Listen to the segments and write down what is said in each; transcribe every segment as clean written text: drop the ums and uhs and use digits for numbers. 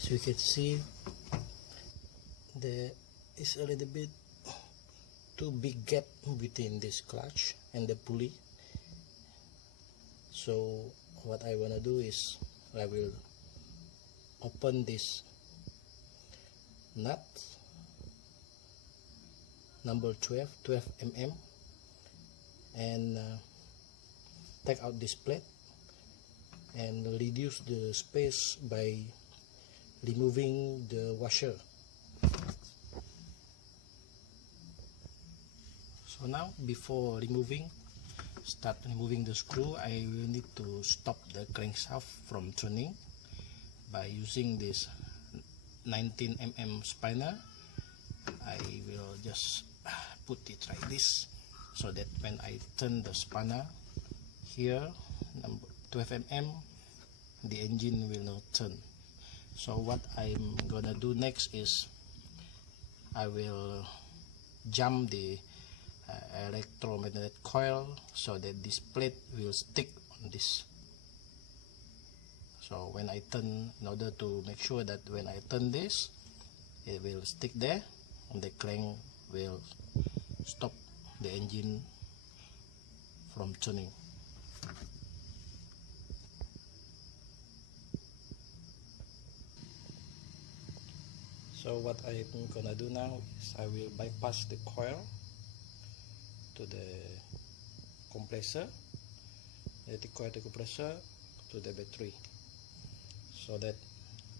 As we can see, there is a little bit too big gap between this clutch and the pulley. So what I want to do is I will open this nut number 12 mm, and take out this plate and reduce the space by removing the washer. So now, before start removing the screw, I will need to stop the crankshaft from turning by using this 19 mm spinner. I will just put it like this, so that when I turn the spanner here, number 12 mm, the engine will not turn. So what I'm gonna do next is I will jam the electromagnetic coil so that this plate will stick on this. So when I turn, in order to make sure that when I turn this, it will stick there and the crank will stop the engine from turning. So what I'm gonna do now is I will bypass the coil to the compressor, the coil to compressor to the battery, so that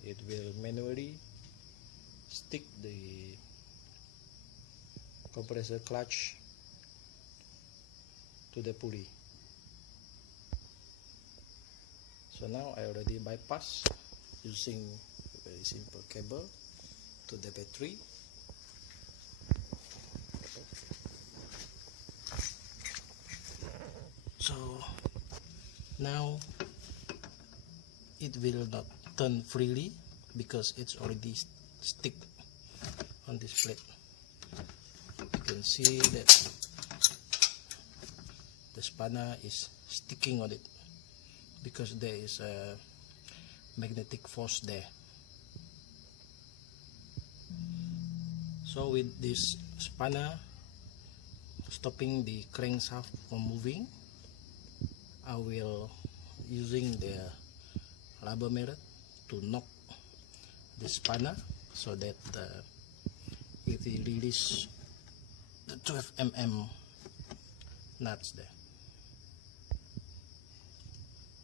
it will manually stick the compressor clutch to the pulley. So now I already bypass using a very simple cable to the battery. So now it will not turn freely because it's already stick on this plate. You can see that the spanner is sticking on it because there is a magnetic force there. So with this spanner stopping the crankshaft from moving, I will using the rubber mallet to knock the spanner so that it will release the 12 mm nuts there.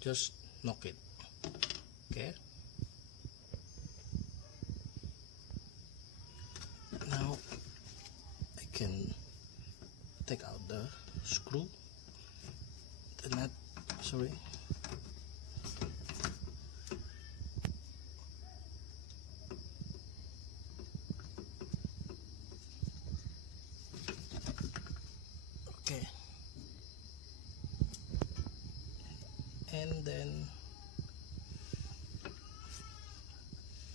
Just knock it, okay? Now I can take out the screw, the nut, sorry. Okay. And then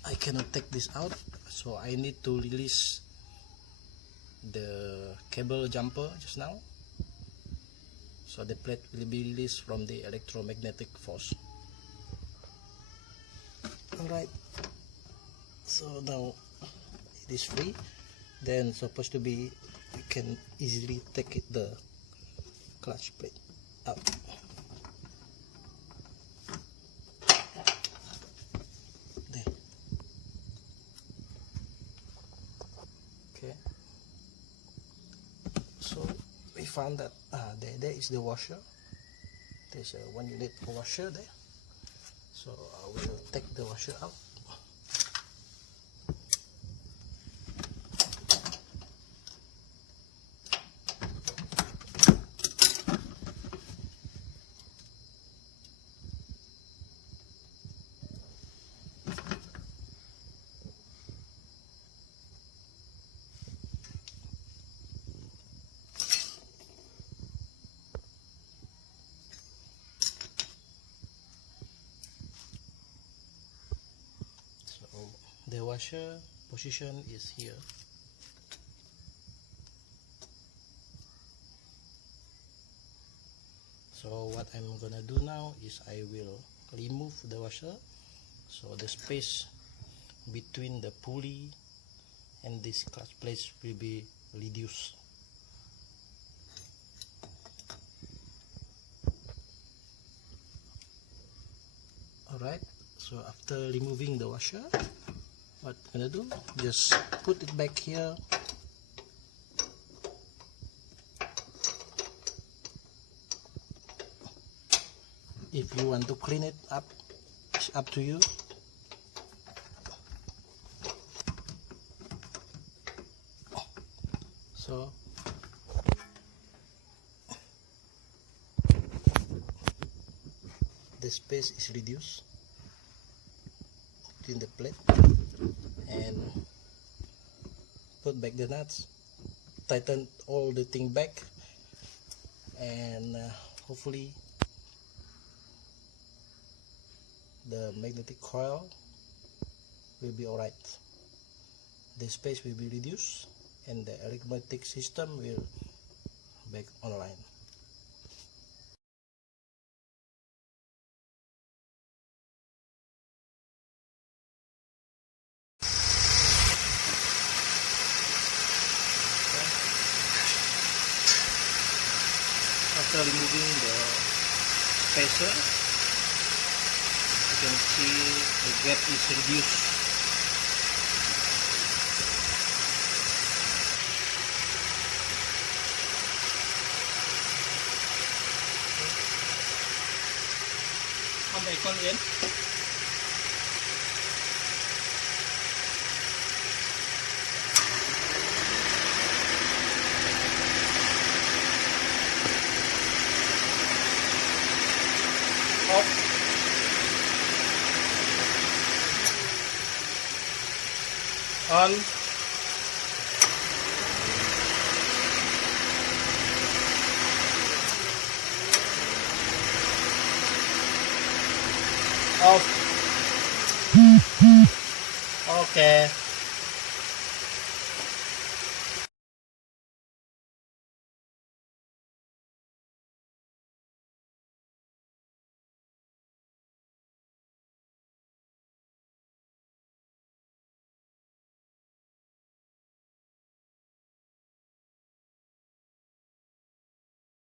I cannot take this out, so I need to release the cable jumper just now, so the plate will be released from the electromagnetic force. Alright, so now it is free. Then supposed to be, you can easily take it, the clutch plate out. There. Okay. So we found that there is the washer. There's a 1 unit washer there. So I will take the washer out. The washer position is here. So what I'm gonna do now is I will remove the washer, so the space between the pulley and this clutch plate will be reduced. Alright, so after removing the washer, what I'm gonna do, just put it back here. If you want to clean it up, it's up to you. So the space is reduced between the plate, and put back the nuts, tighten all the thing back, and hopefully the magnetic coil will be alright. The space will be reduced and the electromagnetic system will back online. After removing the spacer, you can see the gap is reduced. Ang icon yan. Off. On. Off. Okay.